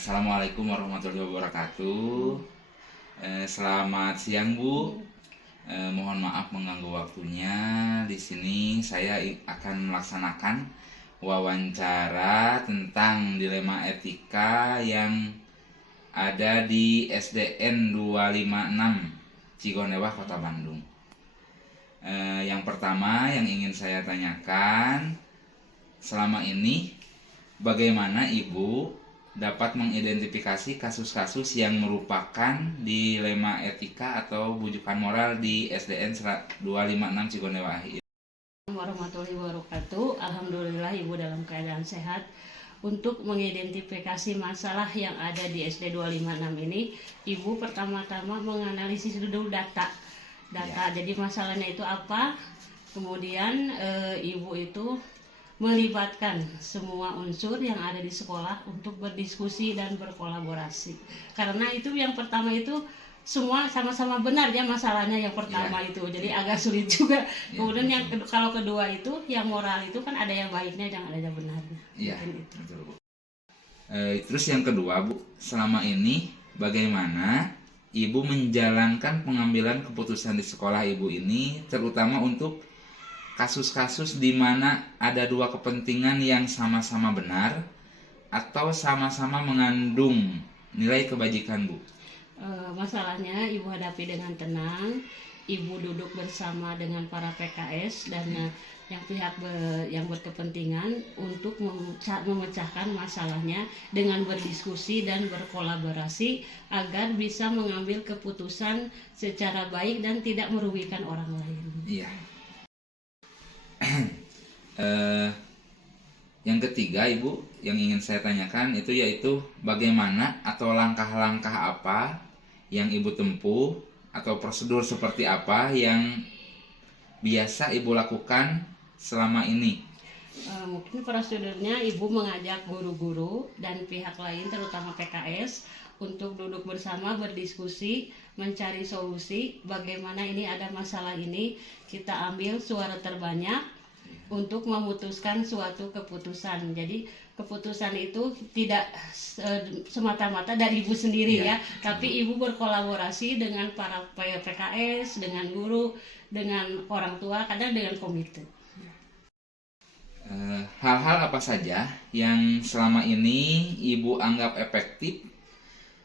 Assalamualaikum warahmatullahi wabarakatuh. Selamat siang Bu. Mohon maaf mengganggu waktunya. Di sini saya akan melaksanakan wawancara tentang dilema etika yang ada di SDN 256 Cigonewah, Kota Bandung. Yang pertama yang ingin saya tanyakan, selama ini bagaimana Ibu dapat mengidentifikasi kasus-kasus yang merupakan dilema etika atau bujukan moral di SDN 256 Cigonewah? Warahmatullahi wabarakatuh. Alhamdulillah Ibu dalam keadaan sehat. Untuk mengidentifikasi masalah yang ada di SD 256 ini, Ibu pertama-tama menganalisis dulu data. Jadi masalahnya itu apa? Kemudian Ibu itu melibatkan semua unsur yang ada di sekolah untuk berdiskusi dan berkolaborasi. Karena itu yang pertama itu semua sama-sama benar ya masalahnya yang pertama itu. Jadi agak sulit juga. Kemudian yang kalau kedua itu yang moral itu kan ada yang baiknya dan ada yang benarnya. Iya, betul Bu. Terus yang kedua Bu, selama ini bagaimana Ibu menjalankan pengambilan keputusan di sekolah Ibu ini, terutama untuk kasus-kasus di mana ada dua kepentingan yang sama-sama benar atau sama-sama mengandung nilai kebajikan Bu? Masalahnya Ibu hadapi dengan tenang. Ibu duduk bersama dengan para PKS dan yang yang berkepentingan untuk memecahkan masalahnya dengan berdiskusi dan berkolaborasi agar bisa mengambil keputusan secara baik dan tidak merugikan orang lain. Iya. Yang ketiga Ibu yang ingin saya tanyakan itu yaitu bagaimana atau langkah-langkah apa yang Ibu tempuh atau prosedur seperti apa yang biasa Ibu lakukan selama ini? Mungkin prosedurnya Ibu mengajak guru-guru dan pihak lain terutama PKS untuk duduk bersama berdiskusi mencari solusi bagaimana ini ada masalah ini, kita ambil suara terbanyak untuk memutuskan suatu keputusan. Jadi keputusan itu tidak semata-mata dari Ibu sendiri ya, tapi Ibu berkolaborasi dengan para PKS, dengan guru, dengan orang tua, kadang dengan komite. Hal-hal apa saja yang selama ini Ibu anggap efektif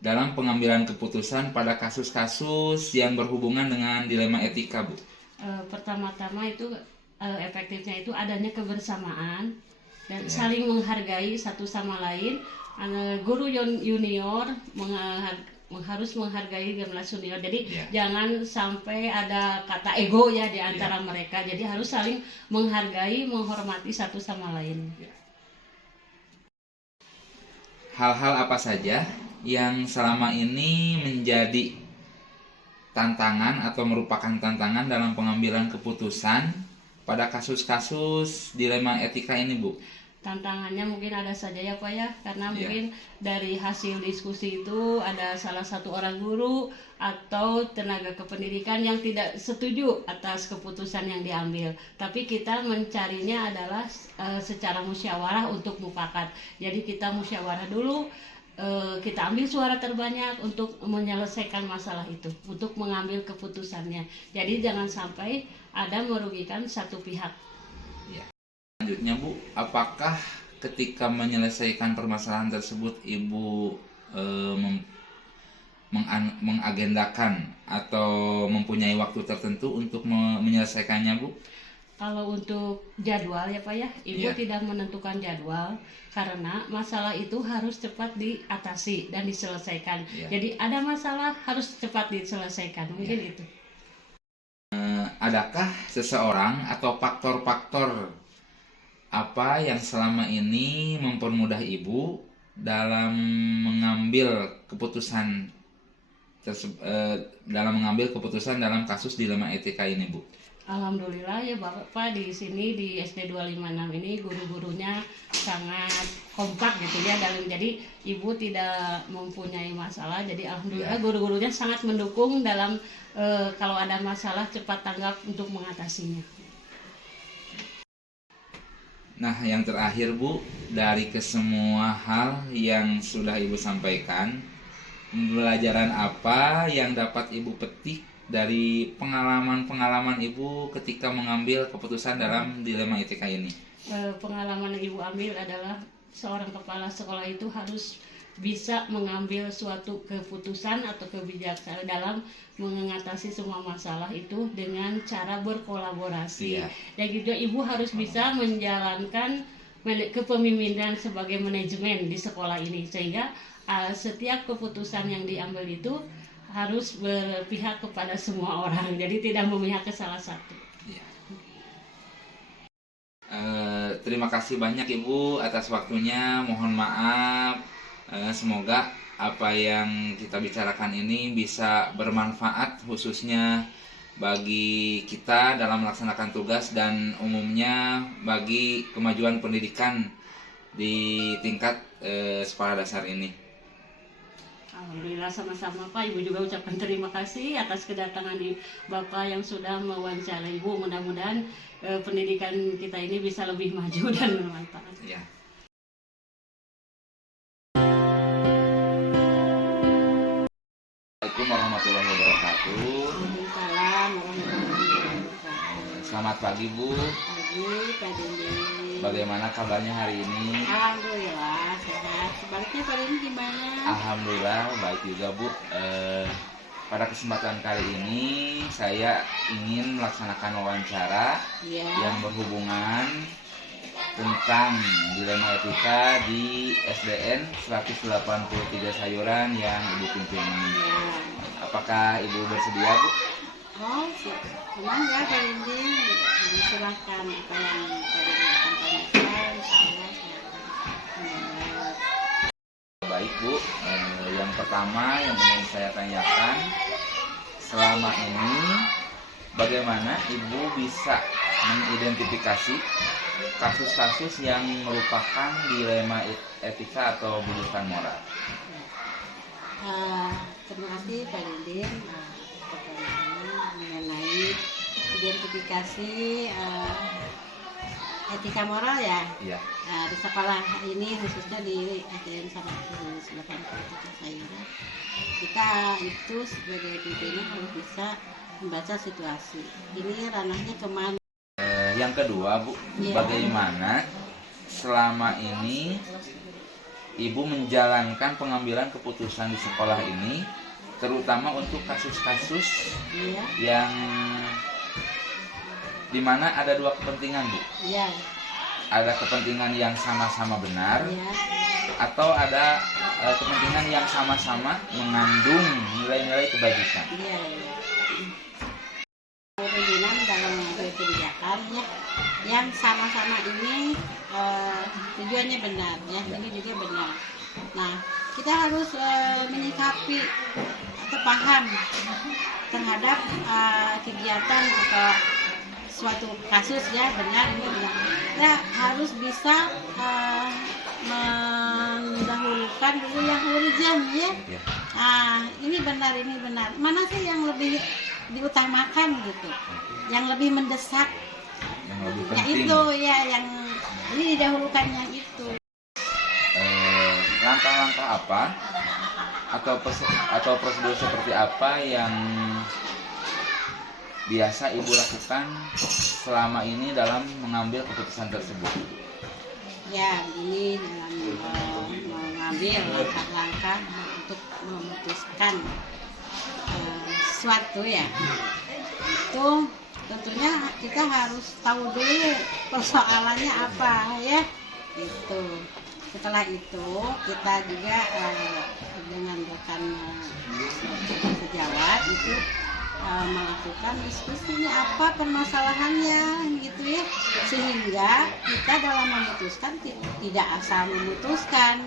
dalam pengambilan keputusan pada kasus-kasus yang berhubungan dengan dilema etika Bu? Pertama-tama itu efektifnya itu adanya kebersamaan dan saling menghargai satu sama lain. Guru junior harus menghargai generasi senior. Jadi jangan sampai ada kata ego ya di antara mereka. Jadi harus saling menghargai, menghormati satu sama lain. Hal-hal apa saja yang selama ini menjadi tantangan atau merupakan tantangan dalam pengambilan keputusan pada kasus-kasus dilema etika ini Bu? Tantangannya mungkin ada saja ya Pak ya, karena mungkin dari hasil diskusi itu ada salah satu orang guru atau tenaga kependidikan yang tidak setuju atas keputusan yang diambil. Tapi kita mencarinya adalah secara musyawarah untuk mufakat. Jadi kita musyawarah dulu, kita ambil suara terbanyak untuk menyelesaikan masalah itu, untuk mengambil keputusannya. Jadi jangan sampai ada merugikan satu pihak. Selanjutnya Bu, apakah ketika menyelesaikan permasalahan tersebut Ibu mengagendakan atau mempunyai waktu tertentu untuk menyelesaikannya Bu? Kalau untuk jadwal ya Pak ya, Ibu tidak menentukan jadwal karena masalah itu harus cepat diatasi dan diselesaikan. Jadi ada masalah harus cepat diselesaikan, mungkin itu. Adakah seseorang atau faktor-faktor apa yang selama ini mempermudah Ibu dalam mengambil keputusan dalam kasus dilema etika ini Bu? Alhamdulillah ya Bapak, di sini di SD 256 ini guru-gurunya sangat kompak gitu ya, jadi Ibu tidak mempunyai masalah. Jadi alhamdulillah guru-gurunya sangat mendukung dalam kalau ada masalah cepat tanggap untuk mengatasinya. Nah, yang terakhir Bu, dari kesemua hal yang sudah Ibu sampaikan, pembelajaran apa yang dapat Ibu petik dari pengalaman-pengalaman Ibu ketika mengambil keputusan dalam dilema etika ini? Pengalaman yang Ibu ambil adalah seorang kepala sekolah itu harus bisa mengambil suatu keputusan atau kebijaksanaan dalam mengatasi semua masalah itu dengan cara berkolaborasi. Iya. Dan juga Ibu harus bisa menjalankan kepemimpinan sebagai manajemen di sekolah ini, sehingga setiap keputusan yang diambil itu harus berpihak kepada semua orang, jadi tidak memihak ke salah satu. Iya. Terima kasih banyak Ibu atas waktunya. Mohon maaf. Semoga apa yang kita bicarakan ini bisa bermanfaat khususnya bagi kita dalam melaksanakan tugas dan umumnya bagi kemajuan pendidikan di tingkat sekolah dasar ini. Alhamdulillah, sama-sama Pak. Ibu juga ucapkan terima kasih atas kedatangan Bapak yang sudah mewawancarai Ibu. Mudah-mudahan pendidikan kita ini bisa lebih maju dan bermanfaat. Ya. Assalamualaikum warahmatullahi wabarakatuh. Waalaikumsalam warahmatullahi wabarakatuh. Selamat pagi Bu. Pagi, Pak Dindi. Bagaimana kabarnya hari ini? Alhamdulillah sehat. Sebaliknya Pak Dindi gimana? Alhamdulillah baik juga Bu. Pada kesempatan kali ini saya ingin melaksanakan wawancara Iya. yang berhubungan tentang dilema etika di SDN 183 Sayuran yang Ibu pimpin. Ya. Apakah Ibu bersedia Bu? Oh, senang ya Pak Dindi. Silahkan apa yang Pak Dindi akan tanyakan. Saya silakan. Baik Bu, yang pertama yang ingin saya tanyakan, selama ini bagaimana Ibu bisa mengidentifikasi kasus-kasus yang merupakan dilema etika atau bujukan moral? Terima kasih Pak Dindin pertanyaannya mengenai identifikasi etika moral ya. Iya. Di sekolah ini khususnya di SDN 183 Sayuran, kita itu sebagai pimpinan harus bisa membaca situasi. Ini ranahnya kemana? Yang kedua Bu, Iya. bagaimana selama ini Ibu menjalankan pengambilan keputusan di sekolah ini, terutama untuk kasus-kasus Iya, yang dimana ada dua kepentingan Bu. iya, Ada kepentingan yang sama-sama benar, iya, atau ada kepentingan yang sama-sama mengandung nilai-nilai kebajikan. iya. Pimpinan dalam mengambil kebijakan ya, yang sama-sama ini tujuannya benar ya, ini juga benar. Nah, kita harus menyikapi atau paham terhadap kegiatan atau suatu kasus ya, benar ini benar. Kita harus bisa mendahulukan dulu yang urgent ya. Ya. Ini benar, ini benar. Mana sih yang lebih diutamakan gitu, yang lebih mendesak, Yang lebih ya penting. itu ya, yang ini didahulukan yang itu. Langkah-langkah apa atau prosedur seperti apa yang biasa Ibu lakukan selama ini dalam mengambil keputusan tersebut? Ya, ini dalam mengambil langkah-langkah untuk memutuskan sesuatu ya, itu tentunya kita harus tahu dulu persoalannya apa ya, itu. Setelah itu kita juga dengan rekan sejawat itu melakukan diskusi, ini apa permasalahannya gitu ya, sehingga kita dalam memutuskan tidak asal memutuskan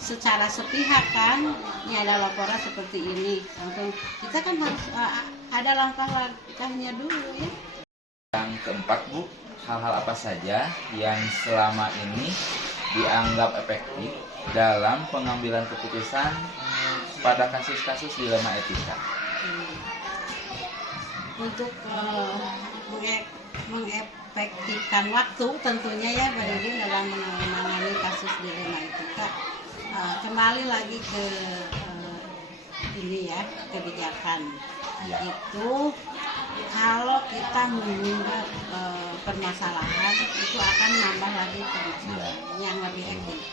secara sepihak kan. Ini ada laporan seperti ini, langsung kita kan harus ada langkah-langkahnya dulu ya. Yang keempat Bu, hal-hal apa saja yang selama ini dianggap efektif dalam pengambilan keputusan pada kasus-kasus dilema etika? Untuk mengefektifkan waktu tentunya ya Pak Didin dalam menangani kasus dilema etika. Kembali lagi ke ini ya, kebijakan. Ya. Itu kalau kita menunda permasalahan itu akan nambah lagi permasalahan. Yang lebih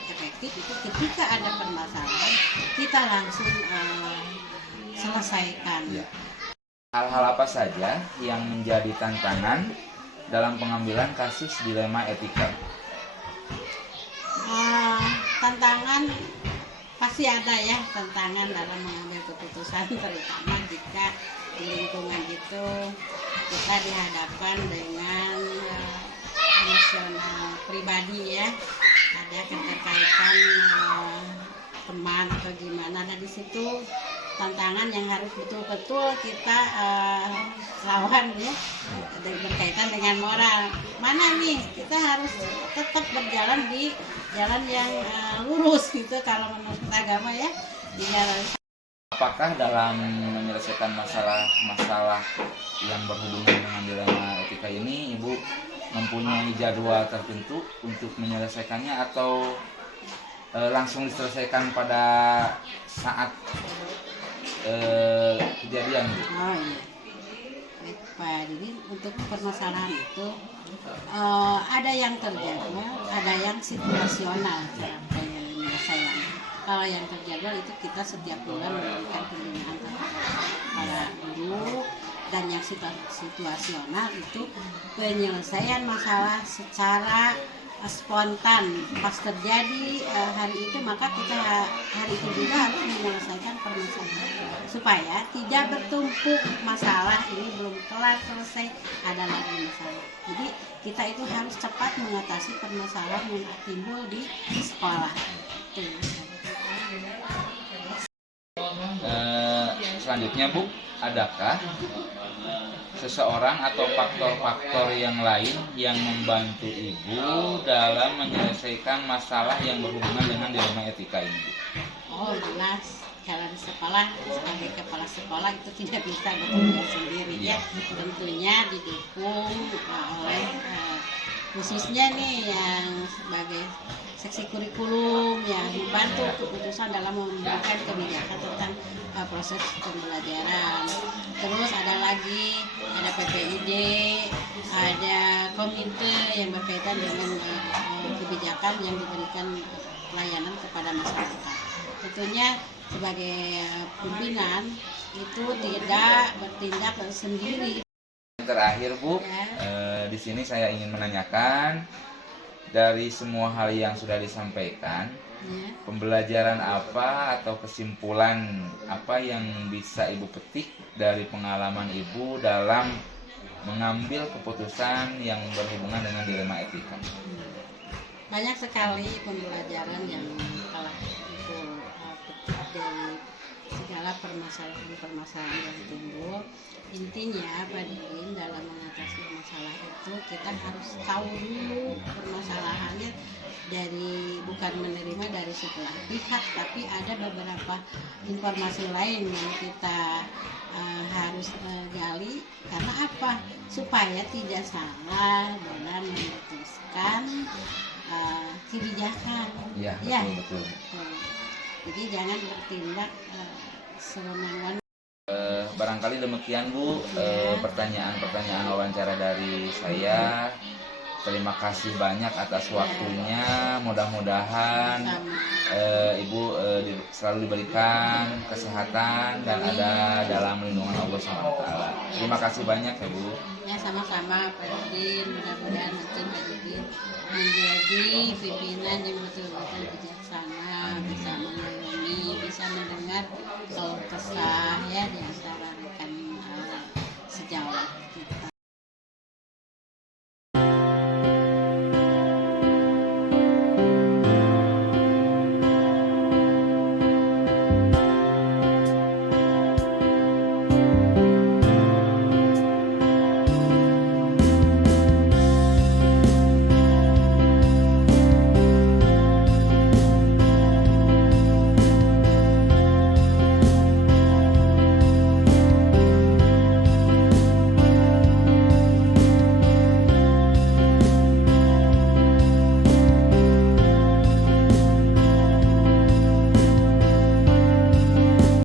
efektif itu ketika ada permasalahan kita langsung selesaikan. Ya. Hal-hal apa saja yang menjadi tantangan dalam pengambilan kasus dilema etika? Tantangan pasti ada ya, tantangan dalam mengambil keputusan, terutama jika di lingkungan itu kita dihadapkan dengan emosional pribadi ya, ada keterkaitan teman atau gimana. Nah di situ tantangan yang harus betul-betul kita lawan ya, berkaitan dengan moral. Mana nih kita harus tetap berjalan di jalan yang lurus gitu kalau menurut agama ya, di jalan. Apakah dalam menyelesaikan masalah yang berhubungan dengan dilema etika ini Ibu mempunyai jadwal tertentu untuk menyelesaikannya atau langsung diselesaikan pada saat kejadian? Oh iya. Baik Pak, jadi untuk permasalahan itu ada yang terjadwal, ada yang situasional cara penyelesaian. Kalau yang terjadwal itu kita setiap bulan memberikan pembinaan para guru, dan yang situasional itu penyelesaian masalah secara spontan pas terjadi hari itu, maka kita hari itu juga harus menyelesaikan permasalahan supaya tidak bertumpuk masalah ini belum kelar selesai ada lagi masalah. Jadi kita itu harus cepat mengatasi permasalahan yang timbul di sekolah. Selanjutnya Bu, adakah seseorang atau faktor-faktor yang lain yang membantu Ibu dalam menyelesaikan masalah yang berhubungan dengan dilema etika ini? Oh jelas, kalau di sekolah sebagai kepala sekolah itu tidak bisa bekerja sendiri ya, tentunya didukung oleh khususnya nih yang sebagai seksi kurikulum yang membantu keputusan dalam memberikan kebijakan tentang proses pembelajaran. Terus ada lagi, ada PPID, ada komite yang berkaitan dengan kebijakan yang diberikan pelayanan kepada masyarakat. Tentunya sebagai pimpinan itu tidak bertindak sendiri. Terakhir Bu, di sini saya ingin menanyakan dari semua hal yang sudah disampaikan, pembelajaran apa atau kesimpulan apa yang bisa Ibu petik dari pengalaman Ibu dalam mengambil keputusan yang berhubungan dengan dilema etika? Banyak sekali pembelajaran yang telah Ibu petik dari segala permasalahan yang timbul. Intinya Pak Didin, dalam mengatasi masalah itu kita harus tahu dulu permasalahannya, dari bukan menerima dari sebelah pihak, tapi ada beberapa informasi lain yang kita harus gali. Karena apa? Supaya tidak salah dalam memutuskan kebijakan. Ya, betul. Jadi jangan bertindak sewenang-wenang. Barangkali demikian Bu, pertanyaan-pertanyaan wawancara dari saya. Terima kasih banyak atas waktunya. Mudah-mudahan Ibu selalu diberikan kesehatan dan ada dalam lindungan Allah SWT. Terima kasih banyak ya Bu. Ya sama-sama Pak Didin, mudah-mudahan nanti Pak Didin menjadi pimpinan yang betul-betul bijaksana, bisa